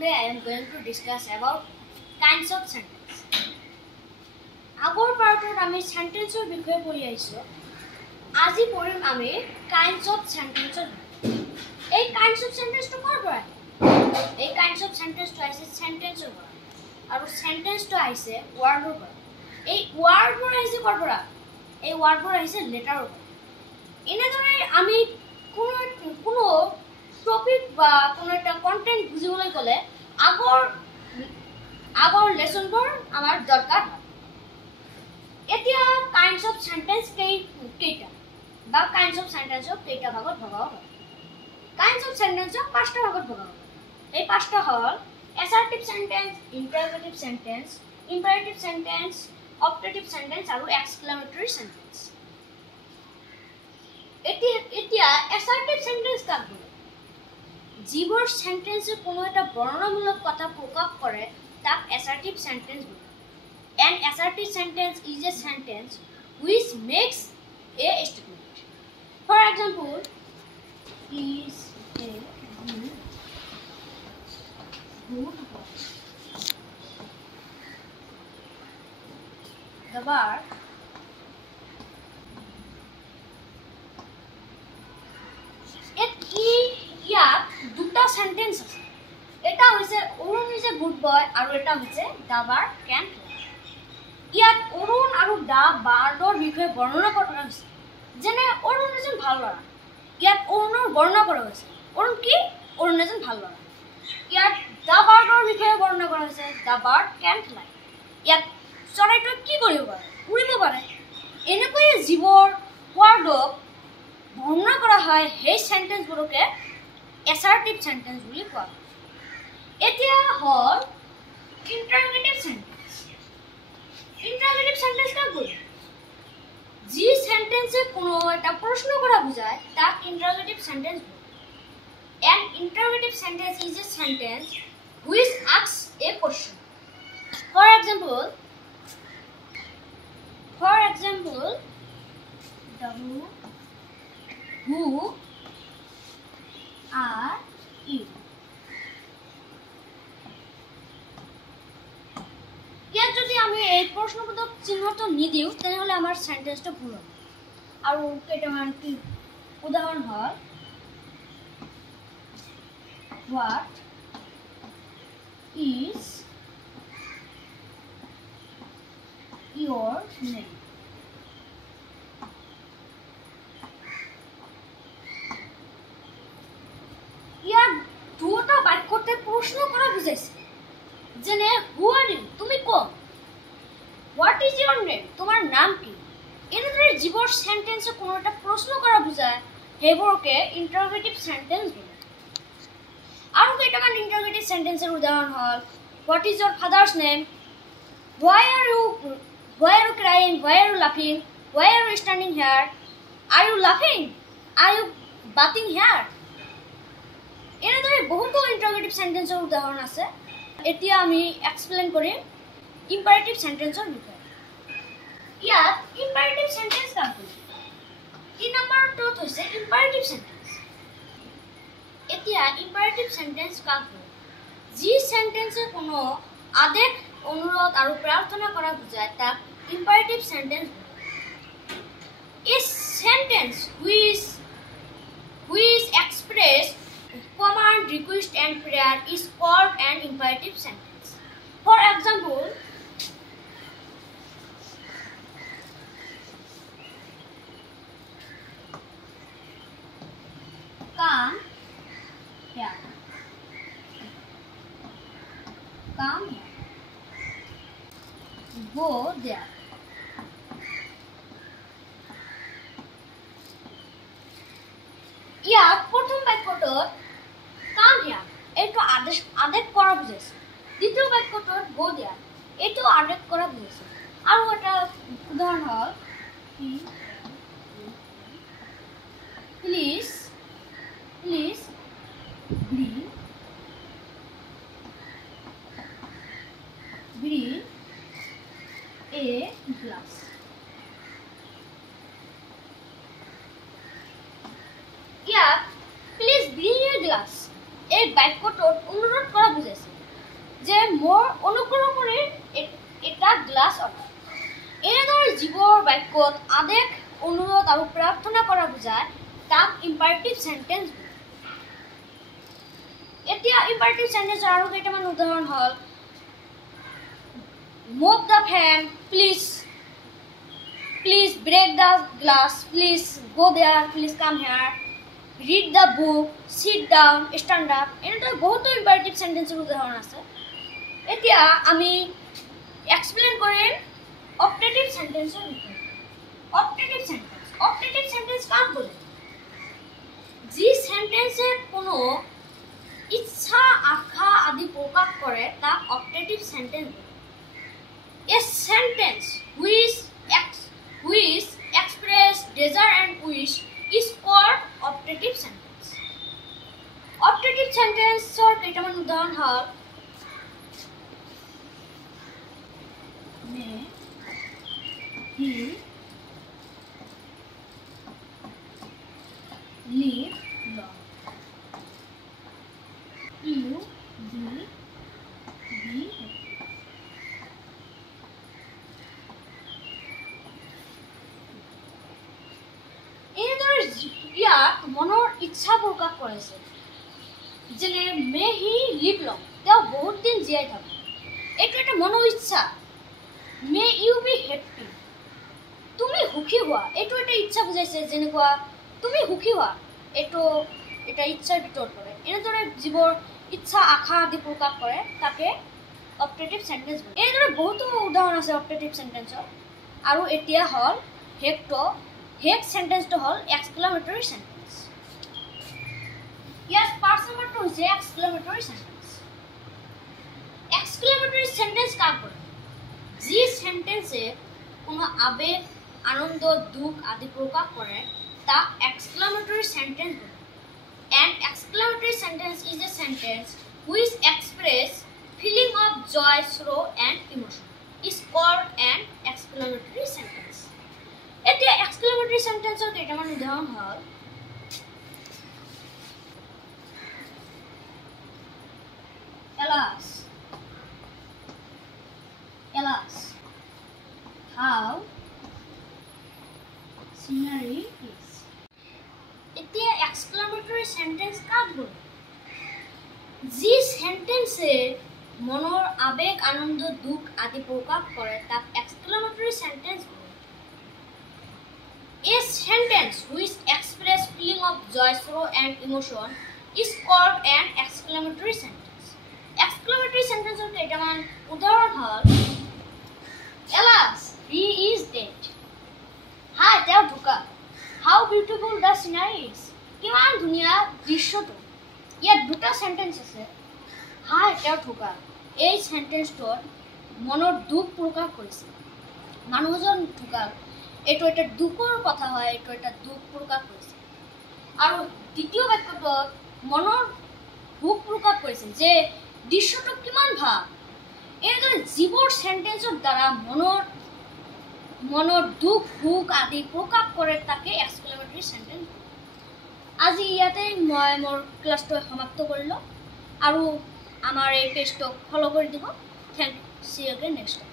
today I am going to discuss about kinds of sentence. আগৰ পাৰ্টত আমি সেন্টেন্সৰ বিষয়ে পঢ়ি আহিছো। আজি পঢ়িম আমি kinds of sentences। এই kinds of sentence টো কৰ পৰা? এই kinds of sentence টো আছে সেন্টেন্সৰ পৰা আৰু সেন্টেন্স টো আছে ওয়াৰ্ডৰ পৰা। এই ওয়াৰ্ড বোৰ আহিছে কৰ পৰা? এই ওয়াৰ্ড বোৰ আহিছে লেটাৰৰ পৰা। এনেদৰে আমি কোনো টপিক বা কোনো একটা কন্টেন্ট বুঝিবলৈ গলে আগৰ লেসনবোৰ আমাৰ দৰকাৰ হয়। এতিয়া কাইন্ডস অফ সেন্টেন্স কেইটা বা কাইন্ডস অফ সেন্টেন্সক কেইটা ভাগত ভগাও হয়? কাইন্ডস অফ সেন্টেন্সক পাঁচটা ভাগত ভগাও হয়। এই পাঁচটা হল assertive sentence, interrogative sentence, imperative sentence, optative sentence আৰু এক্সক্লেমেটৰি সেন্টেন্স। এতিয়া অ্যাসাৰ্টিভ সেন্টেন্স কাক বলে? যিবোৰ সেন্টেন্সে কোনো এটা বৰ্ণনামূলক কথা প্ৰকাশ কৰে তাক অ্যাসার্টিভ সেন্টেন্স বলে। An assertive sentence is a sentence which makes a statement. For example, is a good boy. The verb ইয়াত দুটা সেন্টেন্স আছে। এটা হৈছে Arun is a good boy আৰু এটা হৈছে the bird can't fly। ইয়াত অৰুণ আৰু দা বাৰ্ডৰ বিষয়ে বৰ্ণনা কৰা হৈছে। যেনে অৰুণ এজন ভাল ল'ৰা। ইয়াত অৰুণৰ বৰ্ণনা কৰা হৈছে। অৰুণ কি? অৰুণ এজন ভাল ল'ৰা। ইয়াত দা বাৰ্ডৰ বিষয়ে বৰ্ণনা কৰা হৈছে। দা বাৰ্ড ক্যান্ট ফ্লাই। ইয়াত চৰাইটোৱে কি কৰিব পাৰে? উৰিব পাৰে। এনেকৈ জীৱৰ ওয়াৰ্ডক বৰ্ণনা কৰা হয় সেই সেন্টেন্সবোৰকে অ্যাসাৰ্টিভ সেন্টেন্স বুলি কোৱা হয়। এতিয়া হল ইন্টারোগেটিভ সেন্টেন্স। ইন্টারোগেটিভ সেন্টেন্স কাক বলে? যি সেন্টেন্সে কোনো একটা প্রশ্ন করা বোঝায় তাক ইন্টারোগেটিভ সেন্টেন্স বলে। An interrogative sentence is a sentence which asks a question. For example, who are you? ইয়াত যদি আমি এই প্ৰশ্নবোধক চিহ্নটো নিদিও তেনেহলে আমাৰ সেন্টেন্সটো ভুল হ'ব। আৰু কেইটামান কি উদাহৰণ হ'ল what is your name? ইয়াত দুটা বাক্যতে প্ৰশ্ন কৰা বুজাইছে। যেনে who are you? তুমি কোন? what is your name? তোমাৰ নাম কি? এনেদৰে যিবোৰ সেন্টেন্সে কোনো এটা প্ৰশ্ন কৰা বুজায় সেইবোৰকে ইন্টাৰোগেটিভ সেন্টেন্স বলে। আৰু কেইটামান ইন্টাৰোগেটিভ সেন্টেন্সৰ উদাহৰণ হ'ল what is your father's name? why are you crying? why are you laughing? why are you standing here? are you laughing? are you bathing here? এনেদৰে বহুতো ইন্টাৰোগেটিভ সেন্টেন্সৰ উদাহৰণ আছে। এতিয়া আমি এক্সপ্লেইন কৰিম ইম্পাৰেটিভ সেন্টেন্সৰ বিষয়ে। ইয়াত ইম্পাৰেটিভ সেন্টেন্স কাক বলে? 3 নম্বৰটোত হৈছে ইম্পাৰেটিভ সেন্টেন্স। এতিয়া ইম্পাৰেটিভ সেন্টেন্স কাক বলে? যি সেন্টেন্সে কোনো আদেশ, অনুৰোধ আৰু প্ৰাৰ্থনা কৰা বুজায় তাক ইম্পারেটিভ সেন্টেন্স বলে। A sentence which express command, request and prayer is called an imperative sentence. For example, come here, come here, go there. ইয়াত প্ৰথম বাক্যটোত কাম হিয়াৰ এইটো আদেশ কৰা বুজাইছে। দ্বিতীয় বাক্যটোত গো দেয়াৰ এইটো আদেশ কৰা বুজাইছে। আৰু এটা উদাহৰণ হ'ল প্লিজ bring a glass. ইয়াত প্লিজ bring a glass এই বাক্যটোত অনুৰোধ কৰা বুজাইছে। য'ত আদেশ অনুৰোধ আৰু প্ৰাৰ্থনা কৰা বুজায় তাক ইম্পাৰেটিভ সেন্টেন্স বোলে। এতিয়া ইম্পাৰেটিভ সেন্টেন্সৰ আৰু কেইটামান উদাহৰণ হ'ল move the fan, please break the glass, please go there, please come here, read the book, sit down, stand up. এনেদৰে বহুতো ইম্পাৰেটিভ সেন্টেন্সৰ উদাহৰণ আছে। এতিয়া আমি এক্সপ্লেইন কৰিম অপটেটিভ সেন্টেন্সৰ বিষয়ে। অপটেটিভ সেন্টেন্স কাক বলে? যি সেন্টেন্সে কোনো ইচ্ছা আশা আদি প্ৰকাশ কৰে তাক অপটেটিভ সেন্টেন্স বলে। A sentence which express desire and wish is called optative sentence. Optative sentence or কেইটামান উদাহৰণ হ'ল may he live long, you will be happy. ইয়াত মনৰ ইচ্ছা প্ৰকাশ কৰিছে, যেনে মে হি লিভ লং, তেওঁ বহুত দিন জীয়াই থাকে। এইটো এটা মনৰ ইচ্ছা। মে ইউ বি হেপ্পি, তুমি সুখী হোৱা, এইটো এটা ইচ্ছা বুজাইছে। যেনেকুৱা তুমি সুখী হোৱা, এইটো এটা ইচ্ছাৰ ভিতৰত পৰে। এনেদৰে যিবোৰ ইচ্ছা আশা আদি প্ৰকাশ কৰে তাকে অপটেটিভ সেন্টেন্স বলে। এনেদৰে বহুতো উদাহৰণ আছে অপটেটিভ সেন্টেন্সৰ। আৰু এতিয়া হ'ল হেগ সেন্টেন্সটো হ'ল এক্সক্লেমেটৰী সেন্টেন্স। ইয়াত পাৰ্ট নম্বৰ 2 হৈছে এক্সক্লেমেটৰী সেন্টেন্স। এক্সক্লেমেটৰী সেন্টেন্স কাক বলে? যি সেন্টেন্সে কোনো আবেগ আনন্দ দুখ আদি প্ৰকাশ কৰে তাক এক্সক্লেমেটৰী সেন্টেন্স বলে। An exclamatory sentence is a sentence which express feeling of joy, sorrow and emotion is called an exclamatory sentence. এতিয়া এক্সক্লেমেটৰী সেন্টেন্সৰ কেইটামান উদাহৰণ হ'ল alas, how scenery is. এতিয়া এক্সক্লেমেটৰী সেন্টেন্স কাক বলে? যি সেন্টেন্সে মনৰ আবেগ আনন্দ দুখ আদি প্ৰকাশ কৰে তাক এক্সক্লেমেটৰী সেন্টেন্স বলে। A sentence which express feeling of joy, sorrow and emotion is called an exclamatory sentence. Exclamatory sentence or কেইটামান উদাহৰণ হ'ল alas, he is dead. হাই, তেওঁ ঢুকা। How beautiful the scenery is. কিমান ধুনীয়া দৃশ্যটো। ইয়াত দুটা সেন্টেন্স আছে। হাই, তেওঁ ঢুকা। এই সেন্টেন্সটোত মনৰ দুখ প্ৰকাশ কৰিছে। মানুহজন ঢুকা, এইটো এটা দুখৰ কথা হয়, এইটো এটা দুখ প্ৰকাশ কৰিছে। আৰু দ্বিতীয় বাক্যটোত মনৰ সুখ প্ৰকাশ কৰিছে যে দৃশ্যটো কিমান ভাল। এনেদৰে যিবোৰ সেন্টেন্সৰ দ্বাৰা মনৰ দুখ সুখ আদি প্ৰকাশ কৰে তাকে এক্সক্লেমেটৰী সেন্টেন্স। আজি ইয়াতে মই মোৰ ক্লাছটো সমাপ্ত কৰিলোঁ আৰু আমাৰ এই পেজটোক ফলো কৰি দিব। Thank you. See you again next time.